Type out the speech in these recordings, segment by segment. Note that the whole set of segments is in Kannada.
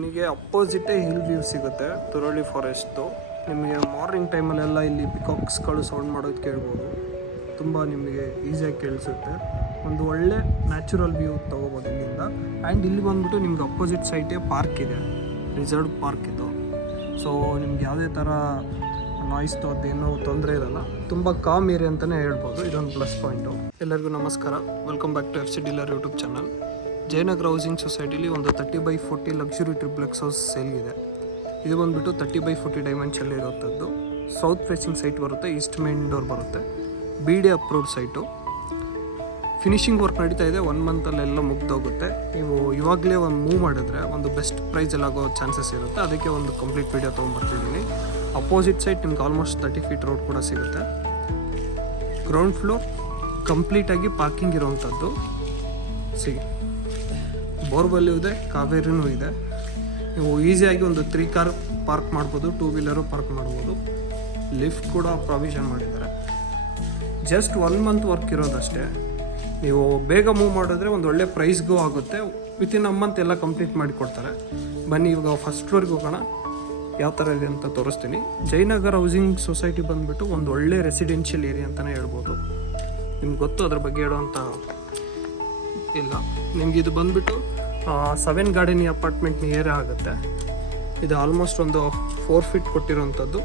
ನಿಮಗೆ ಅಪೋಸಿಟೇ ಹಿಲ್ ವ್ಯೂ ಸಿಗುತ್ತೆ ತುರಳಿ ಫಾರೆಸ್ಟು. ನಿಮಗೆ ಮಾರ್ನಿಂಗ್ ಟೈಮಲ್ಲೆಲ್ಲ ಇಲ್ಲಿ ಪಿಕಾಕ್ಸ್ಗಳು ಸೌಂಡ್ ಮಾಡೋದು ಕೇಳ್ಬೋದು. ತುಂಬ ನಿಮಗೆ ಈಸಿಯಾಗಿ ಕೇಳಿಸುತ್ತೆ. ಒಂದು ಒಳ್ಳೆ ನ್ಯಾಚುರಲ್ ವ್ಯೂ ತೊಗೋಬೋದು ಇಲ್ಲಿಂದ. ಆ್ಯಂಡ್ ಇಲ್ಲಿ ಬಂದುಬಿಟ್ಟು ನಿಮ್ಗೆ ಅಪೋಸಿಟ್ ಸೈಡೇ ಪಾರ್ಕ್ ಇದೆ, ರಿಸರ್ವ್ ಪಾರ್ಕ್ ಇದು. ಸೊ ನಿಮ್ಗೆ ಯಾವುದೇ ಥರ ನಾಯ್ಸ್ದು ಅದೇನೋ ತೊಂದರೆ ಇರಲ್ಲ. ತುಂಬ ಕಾಮ್ ಏರಿಯಾ ಅಂತಲೇ ಹೇಳ್ಬೋದು. ಇದೊಂದು ಪ್ಲಸ್ ಪಾಯಿಂಟು. ಎಲ್ಲರಿಗೂ ನಮಸ್ಕಾರ, welcome back to FC dealer YouTube channel. Jayanagar housing ಸೊಸೈಟಿಲಿ ಒಂದು 30/40 ಲಕ್ಸುರಿ ಟ್ರಿಪ್ಲೆಕ್ಸ್ ಹೌಸ್ ಸೇಲ್ಗಿದೆ. ಇದು ಬಂದುಬಿಟ್ಟು 30/40 ಡೈಮೆನ್ಷಲ್ಲಿ ಇರೋಂಥದ್ದು. ಸೌತ್ ಫೇಸಿಂಗ್ ಸೈಟ್ ಬರುತ್ತೆ, ಈಸ್ಟ್ ಮೇನ್ ಡೋರ್ ಬರುತ್ತೆ, BD approved site. Finishing work ನಡೀತಾ ಇದೆ, 1 ಮಂತಲ್ಲೆಲ್ಲ ಮುಗ್ದೋಗುತ್ತೆ. ನೀವು ಇವಾಗಲೇ ಒಂದು ಮೂವ್ ಮಾಡಿದ್ರೆ ಒಂದು ಬೆಸ್ಟ್ ಪ್ರೈಸಲ್ಲಿ ಆಗೋ ಚಾನ್ಸಸ್ ಇರುತ್ತೆ. ಅದಕ್ಕೆ ಒಂದು ಕಂಪ್ಲೀಟ್ ವೀಡಿಯೋ ತೊಗೊಂಬರ್ತಿದ್ದೀನಿ. ಅಪೋಸಿಟ್ ಸೈಡ್ ನಿಮ್ಗೆ ಆಲ್ಮೋಸ್ಟ್ 30 ಫೀಟ್ ರೋಡ್ ಕೂಡ ಸಿಗುತ್ತೆ. ಗ್ರೌಂಡ್ ಫ್ಲೋರ್ ಕಂಪ್ಲೀಟಾಗಿ ಪಾರ್ಕಿಂಗ್ ಇರೋವಂಥದ್ದು. ಬೋರ್ವೆಲ್ಲು ಇದೆ, ಕಾವೇರಿನೂ ಇದೆ. ನೀವು ಈಸಿಯಾಗಿ ಒಂದು 3 ಕಾರ್ ಪಾರ್ಕ್ ಮಾಡ್ಬೋದು, 2 ವೀಲರು ಪಾರ್ಕ್ ಮಾಡ್ಬೋದು. ಲಿಫ್ಟ್ ಕೂಡ ಪ್ರಾವಿಷನ್ ಮಾಡಿದ್ದಾರೆ. ಜಸ್ಟ್ 1 ಮಂತ್ ವರ್ಕ್ ಇರೋದಷ್ಟೇ. ನೀವು ಬೇಗ ಮೂವ್ ಮಾಡಿದ್ರೆ ಒಂದು ಒಳ್ಳೆ ಪ್ರೈಸ್ಗೂ ಆಗುತ್ತೆ. ವಿತಿನ್ ಅ ಮಂತ್ ಎಲ್ಲ ಕಂಪ್ಲೀಟ್ ಮಾಡಿಕೊಡ್ತಾರೆ. ಬನ್ನಿ ಇವಾಗ ಫಸ್ಟ್ ಫ್ಲೋರ್ಗೆ ಹೋಗೋಣ, ಯಾವ ಥರ ಇದೆ ಅಂತ ತೋರಿಸ್ತೀನಿ. ಜಯನಗರ ಹೌಸಿಂಗ್ ಸೊಸೈಟಿ ಬಂದುಬಿಟ್ಟು ಒಂದು ಒಳ್ಳೆ ರೆಸಿಡೆನ್ಷಿಯಲ್ ಏರಿಯಾ ಅಂತಲೇ ಹೇಳ್ಬೋದು. ನಿಮ್ಗೆ ಗೊತ್ತು ಅದ್ರ ಬಗ್ಗೆ ಹೇಳೋವಂಥ ಇಲ್ಲ. ನಿಮ್ಗೆ ಇದು ಬಂದುಬಿಟ್ಟು 7 ಗಾರ್ಡನ್ ಅಪಾರ್ಟ್ಮೆಂಟ್ ಏರಿಯಾ ಆಗುತ್ತೆ. ಇದು ಆಲ್ಮೋಸ್ಟ್ ಒಂದು 4 ಫೀಟ್ ಕೊಟ್ಟಿರೋವಂಥದ್ದು.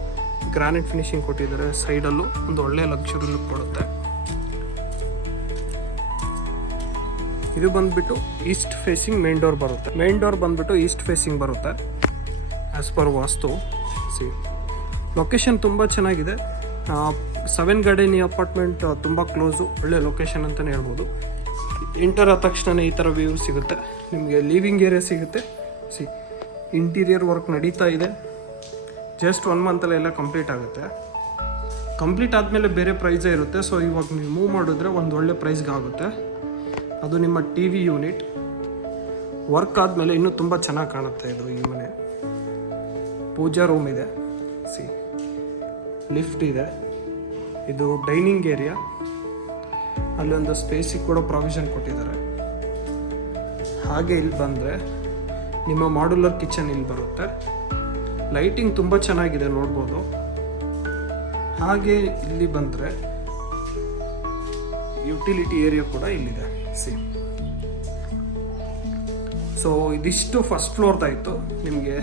ಗ್ರಾನೈಟ್ ಫಿನಿಶಿಂಗ್ ಕೊಟ್ಟಿದ್ದಾರೆ. ಸೈಡಲ್ಲೂ ಒಂದು ಒಳ್ಳೆ ಲಕ್ಸುರಿ ಲುಕ್ ಕೊಡುತ್ತೆ. ಇದು ಬಂದುಬಿಟ್ಟು ಈಸ್ಟ್ ಫೇಸಿಂಗ್ ಮೇನ್ ಡೋರ್ ಬರುತ್ತೆ. ಮೇನ್ ಡೋರ್ ಬಂದುಬಿಟ್ಟು ಈಸ್ಟ್ ಫೇಸಿಂಗ್ ಬರುತ್ತೆ ಆ್ಯಸ್ ಪರ್ ವಾಸ್ತು. ಲೊಕೇಶನ್ ತುಂಬ ಚೆನ್ನಾಗಿದೆ. 7 ಗಾರ್ಡನ್ ಅಪಾರ್ಟ್ಮೆಂಟ್ ತುಂಬ ಕ್ಲೋಸು, ಒಳ್ಳೆ ಲೊಕೇಶನ್ ಅಂತಲೇ ಹೇಳ್ಬೋದು. ಎಂಟರ್ ಆದ ತಕ್ಷಣ ಈ ಥರ ವ್ಯೂ ಸಿಗುತ್ತೆ. ನಿಮಗೆ ಲಿವಿಂಗ್ ಏರಿಯಾ ಸಿಗುತ್ತೆ. ಇಂಟೀರಿಯರ್ ವರ್ಕ್ ನಡೀತಾ ಇದೆ. ಜಸ್ಟ್ 1 ಮಂತಲ್ಲಿ ಎಲ್ಲ ಕಂಪ್ಲೀಟ್ ಆಗುತ್ತೆ. ಕಂಪ್ಲೀಟ್ ಆದಮೇಲೆ ಬೇರೆ ಪ್ರೈಸೇ ಇರುತ್ತೆ. ಸೊ ಇವಾಗ ನೀವು ಮೂವ್ ಮಾಡಿದ್ರೆ ಒಂದು ಒಳ್ಳೆ ಪ್ರೈಸ್ಗೆ ಆಗುತ್ತೆ. ಅದು ನಿಮ್ಮ TV ಯೂನಿಟ್. ವರ್ಕ್ ಆದಮೇಲೆ ಇನ್ನೂ ತುಂಬ ಚೆನ್ನಾಗಿ ಕಾಣುತ್ತೆ ಇದು ಈ ಮನೆ. ಪೂಜಾ ರೂಮ್ ಇದೆ, ಲಿಫ್ಟ್ ಇದೆ. ಇದು ಡೈನಿಂಗ್ ಏರಿಯಾ. ಅಲ್ಲೊಂದು ಸ್ಪೇಸಿಗೆ ಕೂಡ ಪ್ರಾವಿಷನ್ ಕೊಟ್ಟಿದ್ದಾರೆ. ಹಾಗೆ ಇಲ್ಲಿ ಬಂದರೆ ನಿಮ್ಮ ಮಾಡ್ಯುಲರ್ ಕಿಚನ್ ಇಲ್ಲಿ ಬರುತ್ತೆ. ಲೈಟಿಂಗ್ ತುಂಬ ಚೆನ್ನಾಗಿದೆ, ನೋಡ್ಬೋದು. ಹಾಗೆ ಇಲ್ಲಿ ಬಂದರೆ ಯುಟಿಲಿಟಿ ಏರಿಯಾ ಕೂಡ ಇಲ್ಲಿದೆ. ಸೊ ಇದಿಷ್ಟು ಫಸ್ಟ್ ಫ್ಲೋರ್ದಾಯಿತು. ನಿಮಗೆ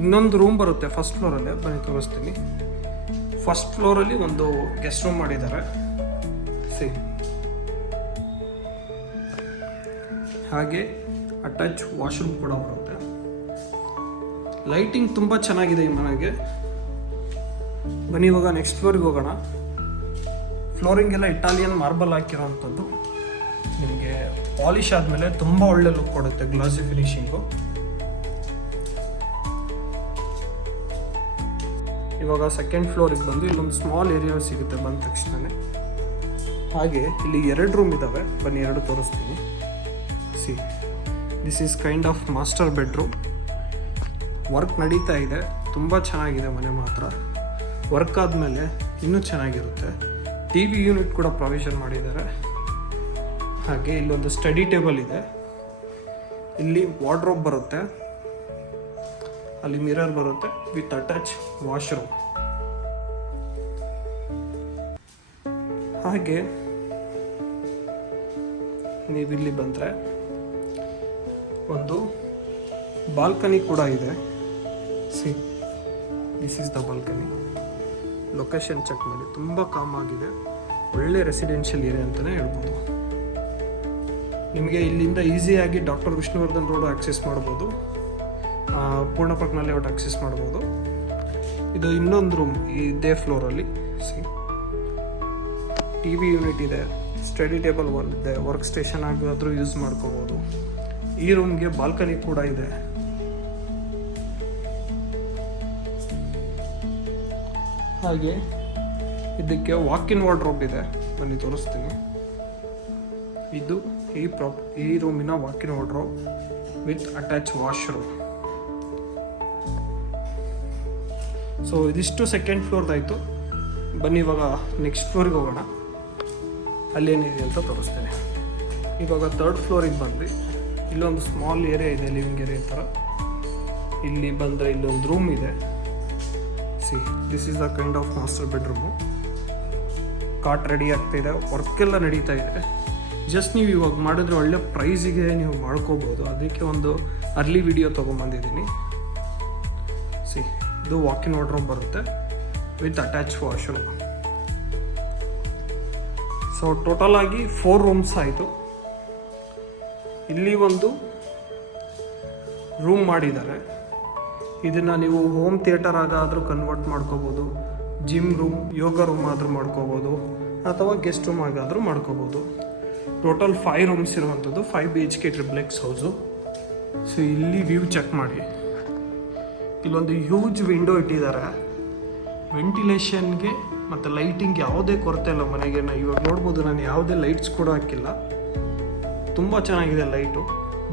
ಇನ್ನೊಂದು ರೂಮ್ ಬರುತ್ತೆ ಫಸ್ಟ್ ಫ್ಲೋರಲ್ಲೇ, ಬನ್ನಿ ತೋರಿಸ್ತೀನಿ. ಫಸ್ಟ್ ಫ್ಲೋರಲ್ಲಿ ಒಂದು ಗೆಸ್ಟ್ ರೂಮ್ ಮಾಡಿದ್ದಾರೆ. ಹಾಗೆ ಅಟ್ಯಾಚ್ ವಾಶ್ರೂಮ್ ಕೂಡ ಬರುತ್ತೆ. ಲೈಟಿಂಗ್ ತುಂಬ ಚೆನ್ನಾಗಿದೆ ಈ ಮನೆಗೆ. ಬನ್ನಿ ಇವಾಗ ನೆಕ್ಸ್ಟ್ ಫ್ಲೋರಿಗೆ ಹೋಗೋಣ. ಫ್ಲೋರಿಂಗ್ ಎಲ್ಲ ಇಟಾಲಿಯನ್ ಮಾರ್ಬಲ್ ಹಾಕಿರೋವಂಥದ್ದು. ನಿಮಗೆ ಪಾಲಿಶ್ ಆದಮೇಲೆ ತುಂಬ ಒಳ್ಳೆ ಲುಕ್ ಕೊಡುತ್ತೆ, ಗ್ಲಾಸಿ ಫಿನಿಶಿಂಗು. ಇವಾಗ ಸೆಕೆಂಡ್ ಫ್ಲೋರಿಗೆ ಬಂದು ಇಲ್ಲೊಂದು ಸ್ಮಾಲ್ ಏರಿಯಾ ಸಿಗುತ್ತೆ ಬಂದ ತಕ್ಷಣವೇ. ಹಾಗೆ ಇಲ್ಲಿ 2 ರೂಮ್ ಇದ್ದಾವೆ, ಬನ್ನಿ 2 ತೋರಿಸ್ತೀನಿ. This is kind of master bedroom. Work ನಡೀತಾ ಇದೆ, ತುಂಬ ಚೆನ್ನಾಗಿದೆ ಮನೆ ಮಾತ್ರ. ವರ್ಕ್ ಆದಮೇಲೆ ಇನ್ನೂ ಚೆನ್ನಾಗಿರುತ್ತೆ. TV ಯೂನಿಟ್ ಕೂಡ ಪ್ರಾವಿಷನ್ ಮಾಡಿದ್ದಾರೆ. ಹಾಗೆ ಇಲ್ಲೊಂದು ಸ್ಟಡಿ ಟೇಬಲ್ ಇದೆ. ಇಲ್ಲಿ ವಾರ್ಡ್ರೋಬ್ ಬರುತ್ತೆ, ಅಲ್ಲಿ ಮಿರರ್ ಬರುತ್ತೆ ವಿತ್ ಅಟ್ಯಾಚ್ ವಾಶ್ರೂಮ್. ಹಾಗೆ ನೀವಿಲ್ಲಿ ಬಂದರೆ ಒಂದು ಬಾಲ್ಕನಿ ಕೂಡ ಇದೆ. This is the balcony. Location check ಮಾಡಿ, ತುಂಬ ಕಾಮ್ ಆಗಿದೆ. ಒಳ್ಳೆ ರೆಸಿಡೆನ್ಷಿಯಲ್ ಏರಿಯಾ ಅಂತಲೇ ಹೇಳ್ಬೋದು. ನಿಮಗೆ ಇಲ್ಲಿಂದ ಈಸಿಯಾಗಿ ಡಾಕ್ಟರ್ ವಿಷ್ಣುವರ್ಧನ್ ರೋಡ್ ಆಕ್ಸೆಸ್ ಮಾಡ್ಬೋದು, ಪೂರ್ಣಪ್ರಜ್ಞ ಲೇಔಟ್ ಆಕ್ಸೆಸ್ ಮಾಡ್ಬೋದು. ಇದು ಇನ್ನೊಂದು ರೂಮ್ ಇದೇ ಫ್ಲೋರಲ್ಲಿ. TV ಯೂನಿಟ್ ಇದೆ, ಸ್ಟಡಿ ಟೇಬಲ್ ಇದೆ, ವರ್ಕ್ ಸ್ಟೇಷನ್ ಆಗಾದರೂ ಯೂಸ್ ಮಾಡ್ಕೋಬೋದು. ಈ ರೂಮ್ಗೆ ಬಾಲ್ಕನಿ ಕೂಡ ಇದೆ. ಹಾಗೆ ಇದಕ್ಕೆ ವಾಕ್-ಇನ್ ವಾರ್ಡ್ರೋಬ್ ಇದೆ, ಬನ್ನಿ ತೋರಿಸ್ತೀನಿ. ಇದು ಈ ರೂಮಿನ walk-in wardrobe with attach washroom. So ಇದಿಷ್ಟು ಸೆಕೆಂಡ್ ಫ್ಲೋರ್ದಾಯಿತು. ಬನ್ನಿ ಇವಾಗ ನೆಕ್ಸ್ಟ್ ಫ್ಲೋರಿಗೆ ಹೋಗೋಣ, ಅಲ್ಲೇನಿದೆ ಅಂತ ತೋರಿಸ್ತೇನೆ. ಇವಾಗ 3rd ಫ್ಲೋರಿಗೆ ಬಂದ್ವಿ. ಇಲ್ಲೊಂದು ಸ್ಮಾಲ್ ಏರಿಯಾ ಇದೆ, ಲಿವಿಂಗ್ ಏರಿಯಾ ಥರ. ಇಲ್ಲಿ ಬಂದರೆ ಇಲ್ಲೊಂದು ರೂಮ್ ಇದೆ. See this is the kind of master bedroom. Cot ready ಆಗ್ತಾಯಿದೆ, ವರ್ಕೆಲ್ಲ ನಡೀತಾ ಇದೆ. ಜಸ್ಟ್ ನೀವು ಇವಾಗ ಮಾಡಿದ್ರೆ ಒಳ್ಳೆ ಪ್ರೈಸಿಗೆ ನೀವು ಮಾಡ್ಕೋಬೋದು. ಅದಕ್ಕೆ ಒಂದು ಅರ್ಲಿ ವಿಡಿಯೋ ತೊಗೊಂಬಂದಿದ್ದೀನಿ. ಸಿ ಇದು ವಾಕಿನ್ ವಾರ್ಡ್ರೋಬ್ ಬರುತ್ತೆ with attach washroom. So total ಆಗಿ 4 ರೂಮ್ಸ್ ಆಯಿತು. ಇಲ್ಲಿ ಒಂದು ರೂಮ್ ಮಾಡಿದ್ದಾರೆ. ಇದನ್ನು ನೀವು ಹೋಮ್ ಥಿಯೇಟರ್ ಆಗಾದರೂ ಕನ್ವರ್ಟ್ ಮಾಡ್ಕೋಬೋದು, ಜಿಮ್ ರೂಮ್, ಯೋಗ ರೂಮ್ ಆದರೂ ಮಾಡ್ಕೋಬೋದು, ಅಥವಾ ಗೆಸ್ಟ್ ರೂಮ್ ಆಗಾದರೂ ಮಾಡ್ಕೋಬೋದು. ಟೋಟಲ್ 5 ರೂಮ್ಸ್ ಇರುವಂಥದ್ದು, 5 BHK ಟ್ರಿಪ್ಲೆಕ್ಸ್ ಹೌಸು. ಸೊ ಇಲ್ಲಿ ವ್ಯೂ ಚೆಕ್ ಮಾಡಿ. ಇಲ್ಲೊಂದು ಹ್ಯೂಜ್ ವಿಂಡೋ ಇಟ್ಟಿದ್ದಾರೆ. ವೆಂಟಿಲೇಷನ್ಗೆ ಮತ್ತು ಲೈಟಿಂಗ್ ಯಾವುದೇ ಕೊರತೆ ಇಲ್ಲ ಮನೆಗೆ. ಇವಾಗ ನೋಡ್ಬೋದು, ನಾನು ಯಾವುದೇ ಲೈಟ್ಸ್ ಕೂಡ ಹಾಕಿಲ್ಲ. ತುಂಬ ಚೆನ್ನಾಗಿದೆ ಲೈಟು,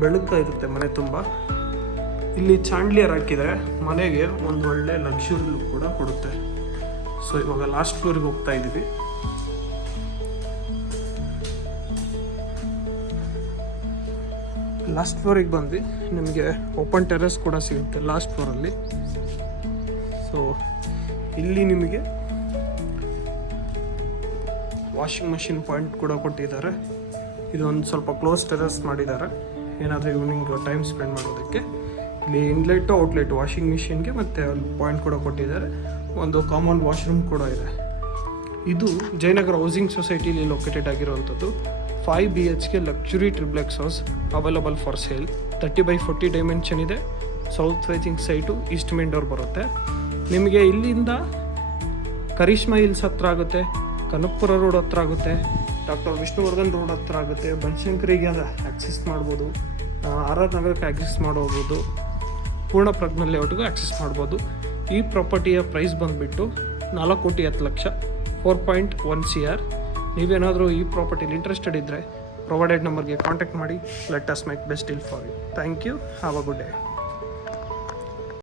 ಬೆಳಕು ಇರುತ್ತೆ ಮನೆ ತುಂಬ. ಇಲ್ಲಿ ಚಾಂಡ್ಲಿಯರ್ ಹಾಕಿದರೆ ಮನೆಗೆ ಒಂದು ಒಳ್ಳೆ ಲಕ್ಸುರಿ ಲುಕ್ ಕೂಡ ಕೊಡುತ್ತೆ. ಸೊ ಇವಾಗ ಲಾಸ್ಟ್ ಫ್ಲೋರಿಗೆ ಹೋಗ್ತಾ ಇದ್ದೀವಿ. ಲಾಸ್ಟ್ ಫ್ಲೋರಿಗೆ ಬಂದು ನಿಮಗೆ ಓಪನ್ ಟೆರೆಸ್ ಕೂಡ ಸಿಗುತ್ತೆ ಲಾಸ್ಟ್ ಫ್ಲೋರಲ್ಲಿ. ಸೊ ಇಲ್ಲಿ ನಿಮಗೆ ವಾಷಿಂಗ್ ಮಷಿನ್ ಪಾಯಿಂಟ್ ಕೂಡ ಕೊಟ್ಟಿದ್ದಾರೆ. ಇದೊಂದು ಸ್ವಲ್ಪ ಕ್ಲೋಸ್ ಟೆರೆಸ್ ಮಾಡಿದ್ದಾರೆ, ಏನಾದರೂ ಈವ್ನಿಂಗ್ ಟೈಮ್ ಸ್ಪೆಂಡ್ ಮಾಡೋದಕ್ಕೆ. ಇಲ್ಲಿ ಇನ್ಲೆಟ್ಟು ಔಟ್ಲೆಟ್ ವಾಷಿಂಗ್ ಮಿಷಿನ್ಗೆ ಮತ್ತು ಅಲ್ಲಿ ಪಾಯಿಂಟ್ ಕೂಡ ಕೊಟ್ಟಿದ್ದಾರೆ. ಒಂದು ಕಾಮನ್ ವಾಶ್ರೂಮ್ ಕೂಡ ಇದೆ. ಇದು ಜಯನಗರ ಹೌಸಿಂಗ್ ಸೊಸೈಟಿಲಿ ಲೊಕೇಟೆಡ್ ಆಗಿರುವಂಥದ್ದು. 5 BHK luxury triplex house available for sale. 30x40 dimension ಇದೆ. South facing site east main door ಬರುತ್ತೆ. ನಿಮಗೆ ಇಲ್ಲಿಂದ ಕರಿಷ್ಮಾ ಹಿಲ್ಸ್ ಹತ್ರ ಆಗುತ್ತೆ, ಕನಕಪುರ ರೋಡ್ ಹತ್ರ ಆಗುತ್ತೆ, ಡಾಕ್ಟರ್ ವಿಷ್ಣುವರ್ಧನ್ ರೋಡ್ ಹತ್ರ ಆಗುತ್ತೆ. ಬನಶಂಕರಿಗೆ ಆಕ್ಸೆಸ್ ಮಾಡ್ಬೋದು, RR ನಗರಕ್ಕೆ ಆಕ್ಸೆಸ್ ಮಾಡ್ಬೋದು, ಪೂರ್ಣ ಪ್ರಜ್ಞಾ ಲೇಔಟ್ಗೂ ಆಕ್ಸೆಸ್ ಮಾಡ್ಬೋದು. ಈ ಪ್ರಾಪರ್ಟಿಯ ಪ್ರೈಸ್ ಬಂದುಬಿಟ್ಟು 4,10,00,000, 4.1 CR. ನೀವೇನಾದರೂ ಈ ಪ್ರಾಪರ್ಟಿಲಿ ಇಂಟ್ರೆಸ್ಟೆಡ್ ಇದ್ದರೆ ಪ್ರೊವೈಡೆಡ್ ನಂಬರ್ಗೆ ಕಾಂಟ್ಯಾಕ್ಟ್ ಮಾಡಿ. Let us make best deal for you. Thank you. Have a good day.